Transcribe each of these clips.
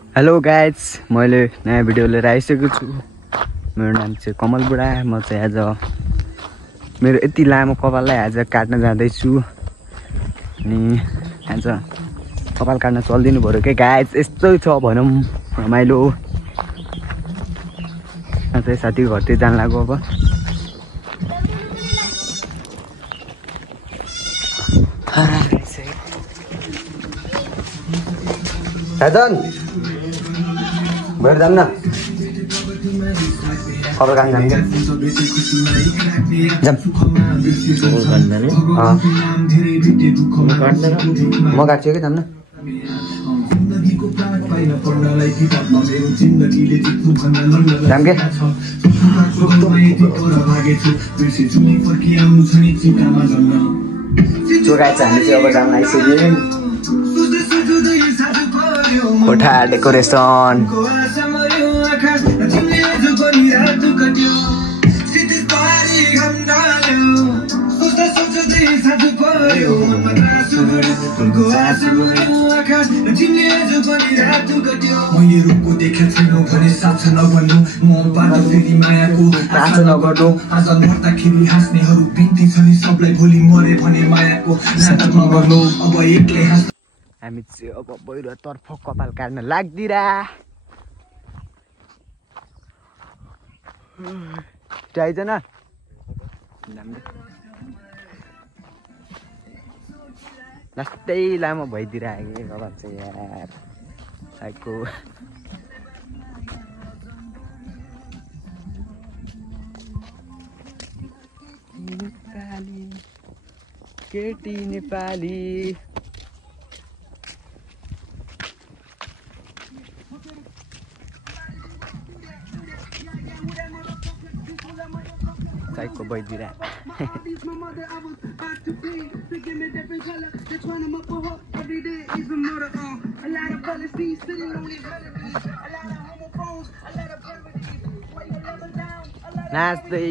Hello guys, मैले नयाँ video लिएर आइसकेको छु। मेरो नाम चाहिँ कमल बुढा। म चाहिँ आज मेरो यति लामो कपाललाई आज काट्न जाँदैछु। अनि आज कपाल काट्न चलिदिनु पऱ्यो के गाइज, यस्तै छ भनौँ रमाइलो। चाहिँ साथीको घरतिर जान लाग्यो अब। हेदन भएर जाऊँ न, कपाल काट्न जाऊँ क्या। म काट्छु कि जाऊँ न। जाऊँ के चोगाइ चाहिँ हामी चाहिँ अब जान आइसक्यौँ। कोठा डेकोरेसन हामी चाहिँ अब बाहिरतर्फ कपाल काट्न लाग्दिरा। आइज न लास्टै लामो भइदिएर आयो कपाल चाहिँ यार आएको। नेपाली केटी नेपाली साइकको भइदिएर नाच्दै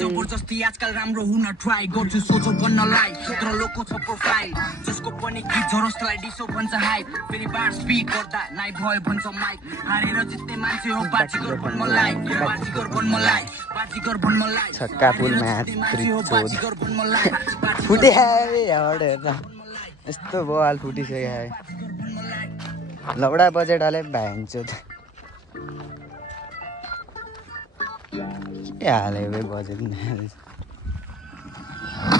जबरजस्ती आजकल राम्रो हुन ट्राई गर्छु सोचो बन्नलाई तर लोको छ प्रोफाइल जसको पनि गीत झरोसलाई डिसो भन्छ हाइप फेरि बार स्पिड गर्दा नाइ भयो भन्छ माइक हारेर जित्ने मान्छे हो बाजीगर बन मलाई बाजीगर बन मलाई बाजीगर बन मलाई छक्का फुल म्याच फुटे यस्तो बल फुटिसक्यो। लौडा बजेट हाले भ्यान्छ के हाल्यो बजेट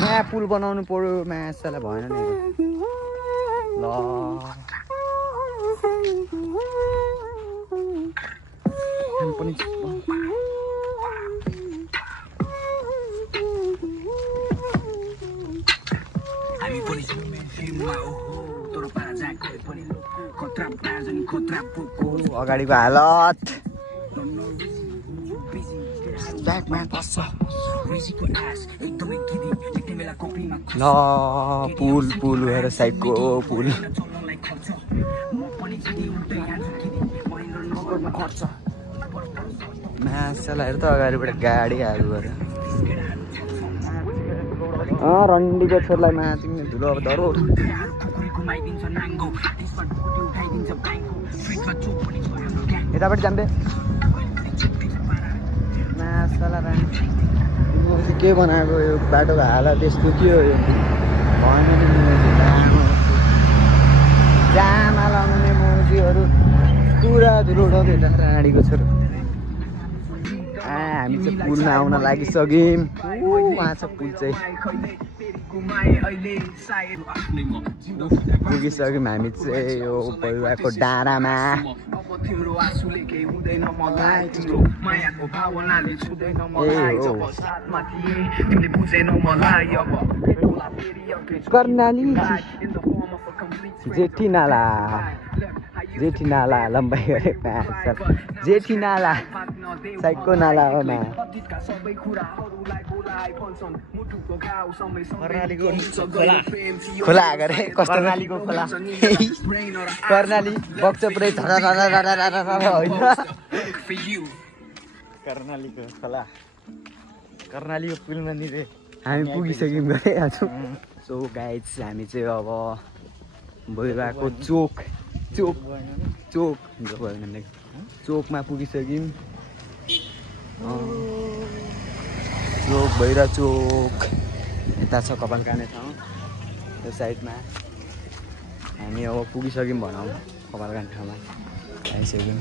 नयाँ पुल बनाउनु पर्यो। म्याचलाई भएन नि ल पनि अगाडिको हालत ल पुल पुल भएर साइडको पुल म्याचलाई त अगाडिबाट गाडी हाल्नु पर्यो। रन्डीको छोरलाई माथिने धुलो अब धरो यतापट्टि जान्थे के बनाएको यो बाटोको हालत यस्तो के हो यो भएन नि जामा लाउने मौजीहरू पुरा धुलो उठाउँथ्यो यता राँडीको छोरो। हामी चाहिँ पुलमा आउन लागिसक्यौँ। उहाँ छ पुल चाहिँ पुगिसक्यौँ हामी चाहिँ यो पहिलाको डाँडामा। कर्णाली जेठी नाला जेठी नाला लम्बाइ गरेको जेठी नाला साइडको नाला हो न। खोला गरे कस्तो नालीको खोला कर्णाली बग्छ पुरै होइन कर्णालीको खोला कर्णालीको पुलमा नि हामी पुगिसक्यौँ गइहाल्छौँ। सो गाइज हामी चाहिँ अब भइरहेको चोक चोक चोक चोकमा पुगिसक्यौँ चोक भइरहेको चोक यता छ कपाल काट्ने ठाउँ त्यो साइडमा हामी अब पुगिसक्यौँ भनौँ कपाल काट्ने ठाउँमा आइसक्यौँ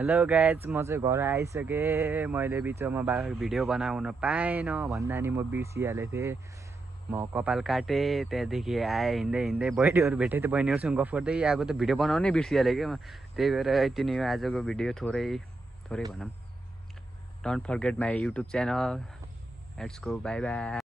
हेलो गाइज म चाहिँ घर आइसकेँ मैले बिचमा भिडियो बनाउन पाएन भन्दा नि म बिर्सिहालेको थिएँ म कपाल काटेँ त्यहाँदेखि आएँ हिँड्दै हिँड्दै बहिनीहरू भेटेँ त्यो बहिनीहरूसँग गफ गर्दै आएको त भिडियो बनाउनै बिर्सिहालेँ क्या त्यही भएर यति नै हो आजको भिडियो थोरै भनौँ don't forget my YouTube channel let's go by by